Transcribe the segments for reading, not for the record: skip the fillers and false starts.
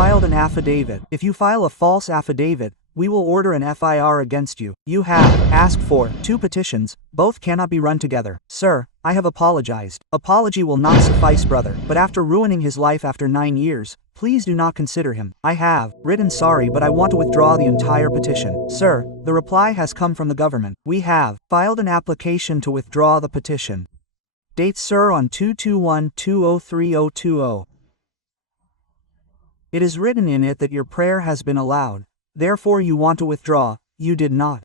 filed an affidavit. If you file a false affidavit, we will order an FIR against you. You have asked for 2 petitions, both cannot be run together. Sir, I have apologized. Apology will not suffice, brother, but after ruining his life after 9 years, please do not consider him. I have written sorry, but I want to withdraw the entire petition. Sir, the reply has come from the government. We have filed an application to withdraw the petition. Date, sir, on 2/21/203020. It is written in it that your prayer has been allowed. Therefore you want to withdraw. You did not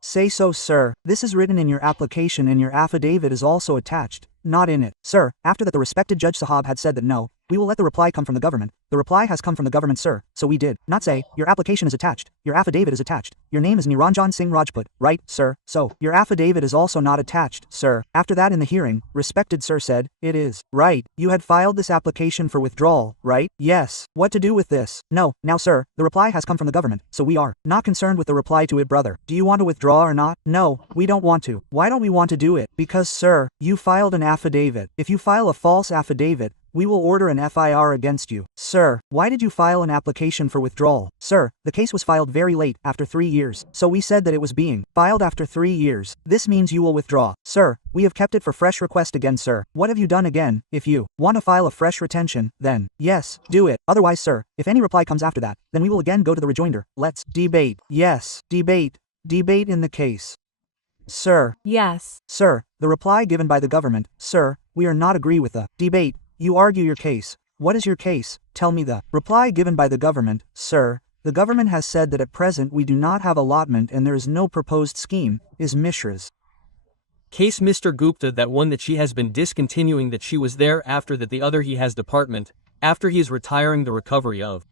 say so, sir. This is written in your application and your affidavit is also attached, not in it. Sir, after that the respected Judge Sahab had said that no, we will let the reply come from the government. The reply has come from the government, sir, so we did not say, your application is attached, your affidavit is attached. Your name is Niranjan Singh Rajput, right, sir? So, your affidavit is also not attached, sir. After that in the hearing, respected sir said, it is. Right, you had filed this application for withdrawal, right? Yes. What to do with this? No, now sir, the reply has come from the government, so we are not concerned with the reply to it, brother. Do you want to withdraw or not? No, we don't want to. Why don't we want to do it? Because sir, you filed an affidavit. If you file a false affidavit, we will order an FIR against you. Sir, why did you file an application for withdrawal? Sir, the case was filed very late, after 3 years. So we said that it was being filed after 3 years. This means you will withdraw. Sir, we have kept it for fresh request again, sir. What have you done again? If you want to file a fresh retention, then yes, do it. Otherwise, sir, if any reply comes after that, then we will again go to the rejoinder. Let's debate. Yes, debate. Debate in the case. Sir. Yes. Sir, the reply given by the government. Sir, we are not agree with the debate. You argue your case. What is your case? Tell me the reply given by the government. Sir, the government has said that at present we do not have allotment and there is no proposed scheme, is Mishra's case. Mr. Gupta, that one that she has been discontinuing, that she was there after that, the other he has department, after he is retiring the recovery of.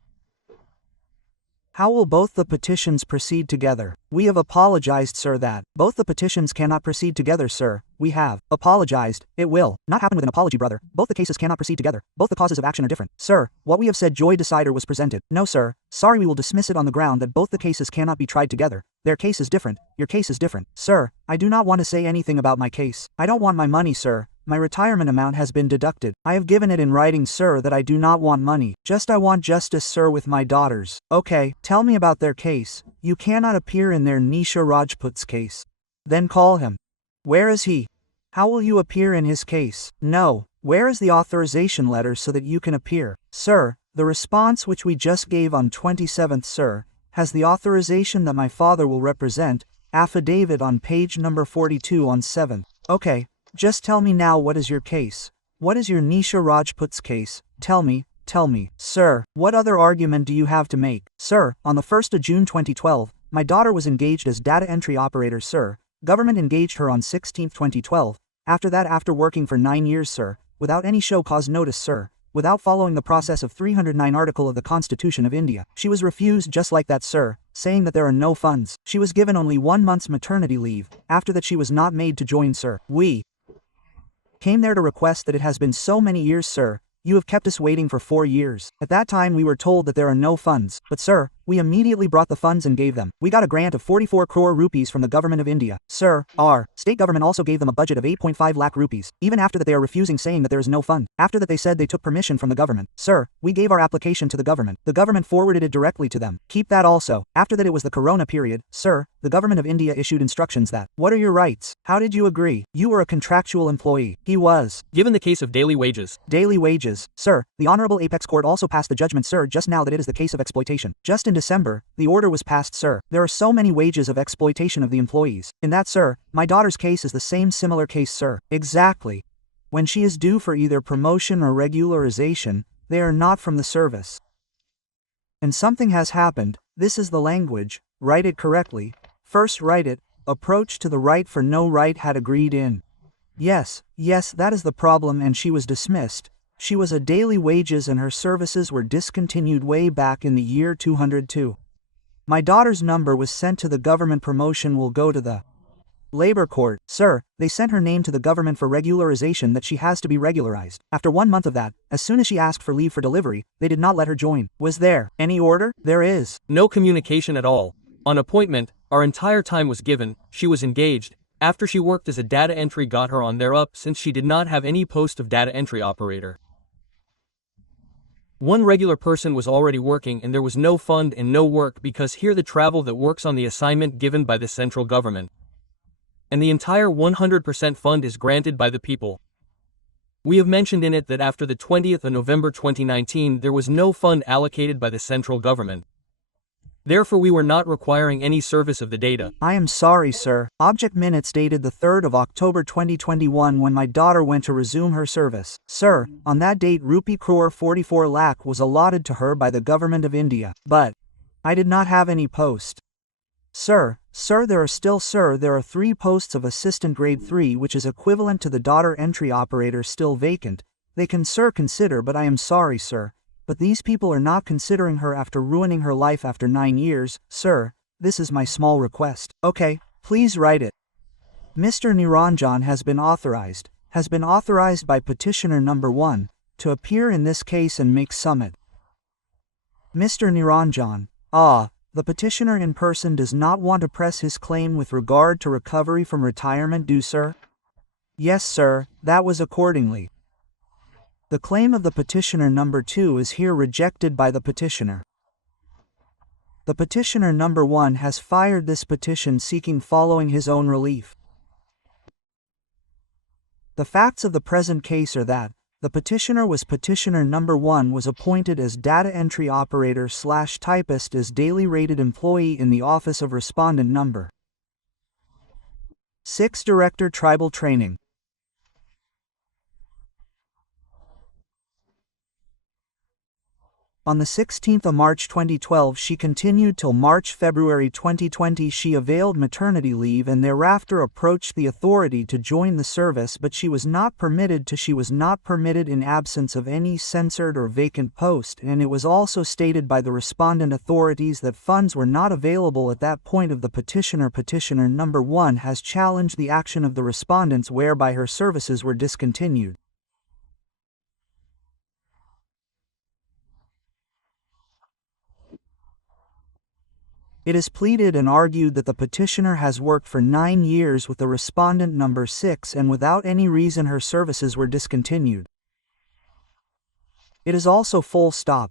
How will both the petitions proceed together? We have apologized, sir, that both the petitions cannot proceed together, sir. We have apologized. It will not happen with an apology, brother. Both the cases cannot proceed together. Both the causes of action are different. Sir, what we have said joy decider was presented. No, sir. Sorry, we will dismiss it on the ground that both the cases cannot be tried together. Their case is different. Your case is different. Sir, I do not want to say anything about my case. I don't want my money, sir. My retirement amount has been deducted. I have given it in writing, sir, that I do not want money. I want justice, sir, with my daughters. Okay, tell me about their case. You cannot appear in their Nisha Rajput's case. Then call him. Where is he? How will you appear in his case? No. Where is the authorization letter so that you can appear? Sir, the response which we just gave on 27th, sir, has the authorization that my father will represent, affidavit on page number 42 on 7th. Okay. Just tell me now, what is your case? What is your Nisha Rajput's case? Tell me. Sir, what other argument do you have to make? Sir, on the 1st of June 2012, my daughter was engaged as data entry operator, sir. Government engaged her on 16th 2012. After that, after working for 9 years, sir, without any show cause notice, sir, without following the process of 309 article of the Constitution of India, she was refused just like that, sir, saying that there are no funds. She was given only 1 month's maternity leave. After that she was not made to join, sir. We came there to request that it has been so many years, sir. You have kept us waiting for 4 years. At that time we were told that there are no funds. But sir, we immediately brought the funds and gave them. We got a grant of 44 crore rupees from the government of India. Sir, our state government also gave them a budget of 8.5 lakh rupees. Even after that they are refusing, saying that there is no fund. After that they said they took permission from the government. Sir, we gave our application to the government. The government forwarded it directly to them. Keep that also. After that it was the corona period. Sir, the government of India issued instructions that, what are your rights? How did you agree? You were a contractual employee. He was. Given the case of daily wages. Daily wages. Sir, the Honorable Apex Court also passed the judgment, sir, just now that it is the case of exploitation. Just in December, the order was passed, sir. There are so many wages of exploitation of the employees. In that, sir, my daughter's case is the same similar case, sir. Exactly. When she is due for either promotion or regularization, they are not from the service. And something has happened. This is the language. Write it correctly. First write it. Approach to the right for no right had agreed in. Yes, that is the problem, and she was dismissed. She was a daily wages and her services were discontinued way back in the year 202. My daughter's number was sent to the government. Promotion will go to the labor court. Sir, they sent her name to the government for regularization, that she has to be regularized. After 1 month of that, as soon as she asked for leave for delivery, they did not let her join. Was there any order? There is no communication at all. On appointment, our entire time was given. She was engaged. After she worked as a data entry, got her on there up, since she did not have any post of data entry operator. One regular person was already working and there was no fund and no work because here the travel that works on the assignment given by the central government. And the entire 100% fund is granted by the people. We have mentioned in it that after the 20th of November 2019 there was no fund allocated by the central government. Therefore we were not requiring any service of the data. I am sorry, sir. Object minutes dated the 3rd of October 2021 when my daughter went to resume her service. Sir, on that date rupee crore 44 lakh was allotted to her by the government of India. But I did not have any post. Sir, there are 3 posts of assistant grade 3 which is equivalent to the daughter entry operator still vacant. They can consider, but I am sorry, sir. But these people are not considering her after ruining her life after 9 years. Sir, this is my small request. Okay, please write it. Mr. Niranjan has been authorized by petitioner number 1 to appear in this case and make summit. Mr. Niranjan, the petitioner in person does not want to press his claim with regard to recovery from retirement due, sir? Yes, sir, that was accordingly. The claim of the petitioner number 2 is here rejected by the petitioner. The petitioner number 1 has fired this petition seeking following his own relief. The facts of the present case are that the petitioner number 1 was appointed as data entry operator / typist as daily rated employee in the office of respondent number 6 Director Tribal Training. On the 16th of March 2012 she continued till March-February 2020 she availed maternity leave and thereafter approached the authority to join the service but she was not permitted in absence of any censored or vacant post, and it was also stated by the respondent authorities that funds were not available at that point of the petitioner. Petitioner number 1 has challenged the action of the respondents whereby her services were discontinued. It is pleaded and argued that the petitioner has worked for 9 years with the respondent number 6 and without any reason her services were discontinued. It is also full stop.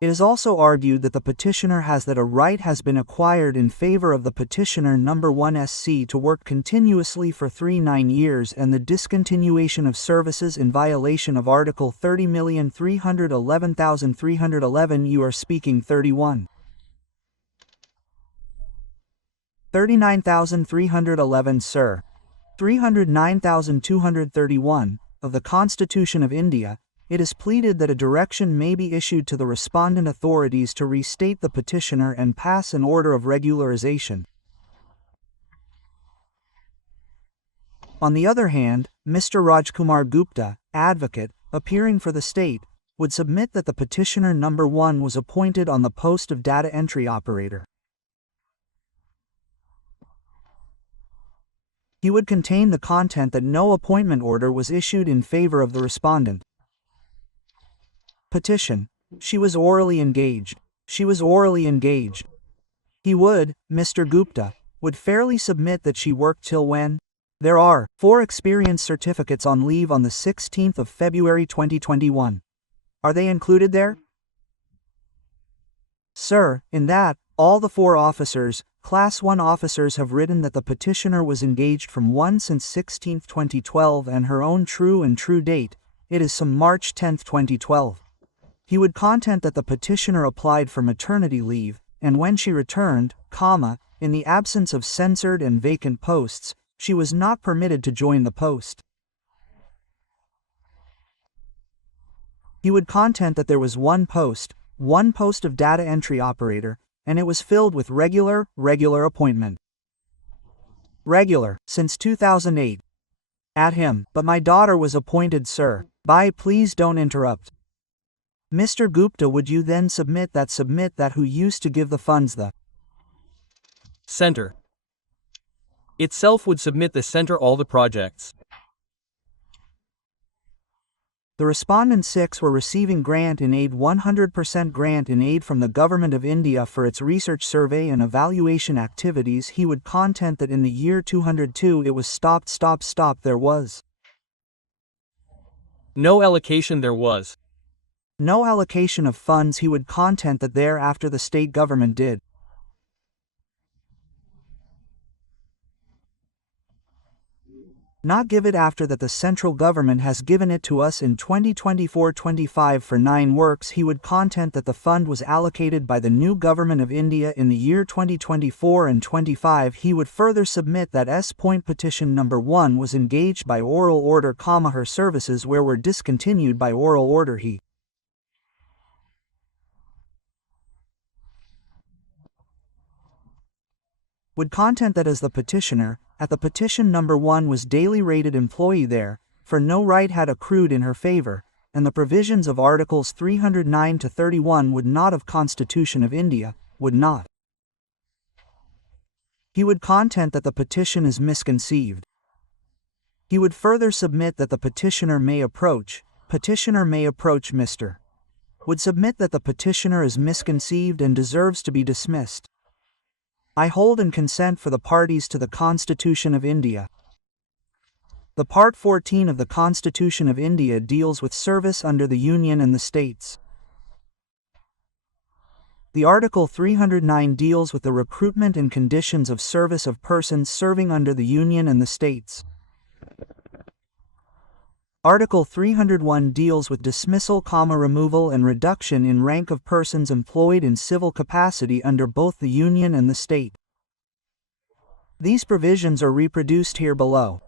It is also argued that the petitioner has that a right has been acquired in favor of the petitioner number 1 SC to work continuously for 9 years and the discontinuation of services in violation of Article 30,311,311. You are speaking 31. 39,311, sir. 309,231 of the Constitution of India. It is pleaded that a direction may be issued to the respondent authorities to restate the petitioner and pass an order of regularization. On the other hand, Mr. Rajkumar Gupta, advocate, appearing for the state, would submit that the petitioner number 1 was appointed on the post of data entry operator. He would contain the content that no appointment order was issued in favor of the respondent. Petition. She was orally engaged. He would, Mr. Gupta, would fairly submit that she worked till when? There are 4 experience certificates on leave on the 16th of February 2021. Are they included there? Sir, in that, all the 4 officers, Class 1 officers have written that the petitioner was engaged from 1 since 16th 2012 and her own true date, it is some March 10th 2012. He would contend that the petitioner applied for maternity leave, and when she returned, in the absence of censored and vacant posts, she was not permitted to join the post. He would contend that there was one post of data entry operator, and it was filled with regular appointment. Regular, since 2008. At him, but my daughter was appointed, sir. Please don't interrupt. Mr. Gupta, would you then submit that who used to give the funds the center itself would submit the center all the projects. The respondent 6 were receiving grant in aid 100% grant in aid from the Government of India for its research survey and evaluation activities. He would contend that in the year 202 it was stopped there was No allocation there was. No allocation of funds he would content that thereafter the state government did. Not give it after that the central government has given it to us in 2024-25 for 9 works he would content that the fund was allocated by the new government of India in the year 2024 and 25 he would further submit that S-point petition number 1 was engaged by oral order, her services were discontinued by oral order he would content that as the petitioner, at the petition number 1 was daily rated employee there, for no right had accrued in her favor, and the provisions of Articles 309 to 31 would not of Constitution of India, would not. He would content that the petition is misconceived. He would further submit that the petitioner may approach Mr. Would submit that the petitioner is misconceived and deserves to be dismissed. I hold and consent for the parties to the Constitution of India. The Part 14 of the Constitution of India deals with service under the Union and the States. The Article 309 deals with the recruitment and conditions of service of persons serving under the Union and the States. Article 301 deals with dismissal, removal and reduction in rank of persons employed in civil capacity under both the Union and the State. These provisions are reproduced here below.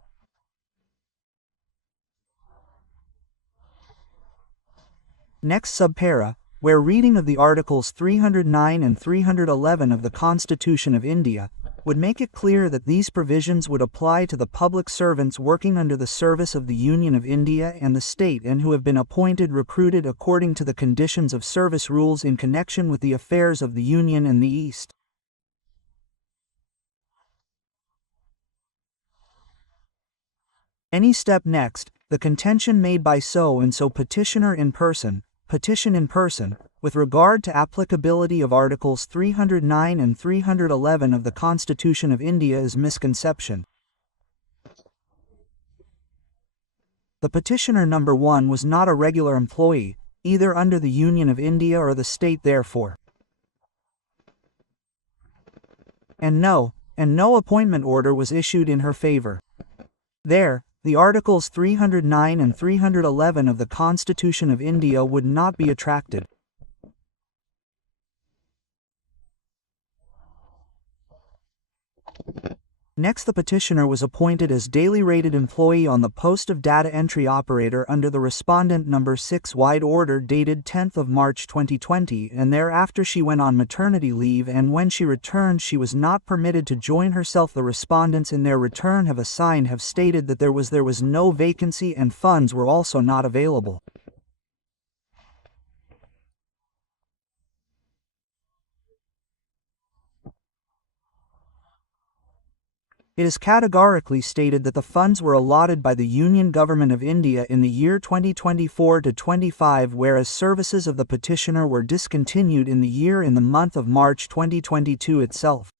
Next subpara, where reading of the Articles 309 and 311 of the Constitution of India would make it clear that these provisions would apply to the public servants working under the service of the Union of India and the State and who have been recruited according to the conditions of service rules in connection with the affairs of the Union and the East. Any step next, the contention made by so and so petition in person, with regard to applicability of Articles 309 and 311 of the Constitution of India is misconception. The petitioner number 1 was not a regular employee, either under the Union of India or the State therefore. And no appointment order was issued in her favor. There, the Articles 309 and 311 of the Constitution of India would not be attracted. Next, the petitioner was appointed as daily rated employee on the post of data entry operator under the respondent number 6 wide order dated 10th of March 2020, and thereafter she went on maternity leave, and when she returned she was not permitted to join herself. The respondents in their return have stated that there was no vacancy and funds were also not available. It is categorically stated that the funds were allotted by the Union Government of India in the year 2024-25, whereas services of the petitioner were discontinued in the month of March 2022 itself.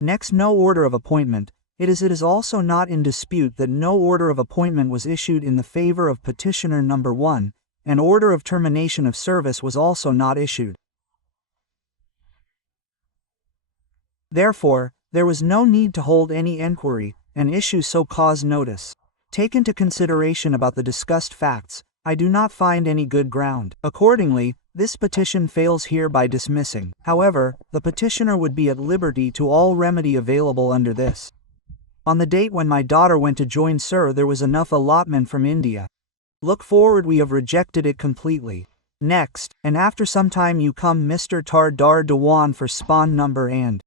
Next, no order of appointment. It is also not in dispute that no order of appointment was issued in the favor of petitioner number 1. An order of termination of service was also not issued. Therefore, there was no need to hold any enquiry and issue so cause notice. Take into consideration about the discussed facts, I do not find any good ground. Accordingly, this petition fails here by dismissing. However, the petitioner would be at liberty to all remedy available under this. On the date when my daughter went to join Sir, there was enough allotment from India. Look forward, we have rejected it completely. Next, and after some time you come Mr. Tar Dar Dewan for spawn number and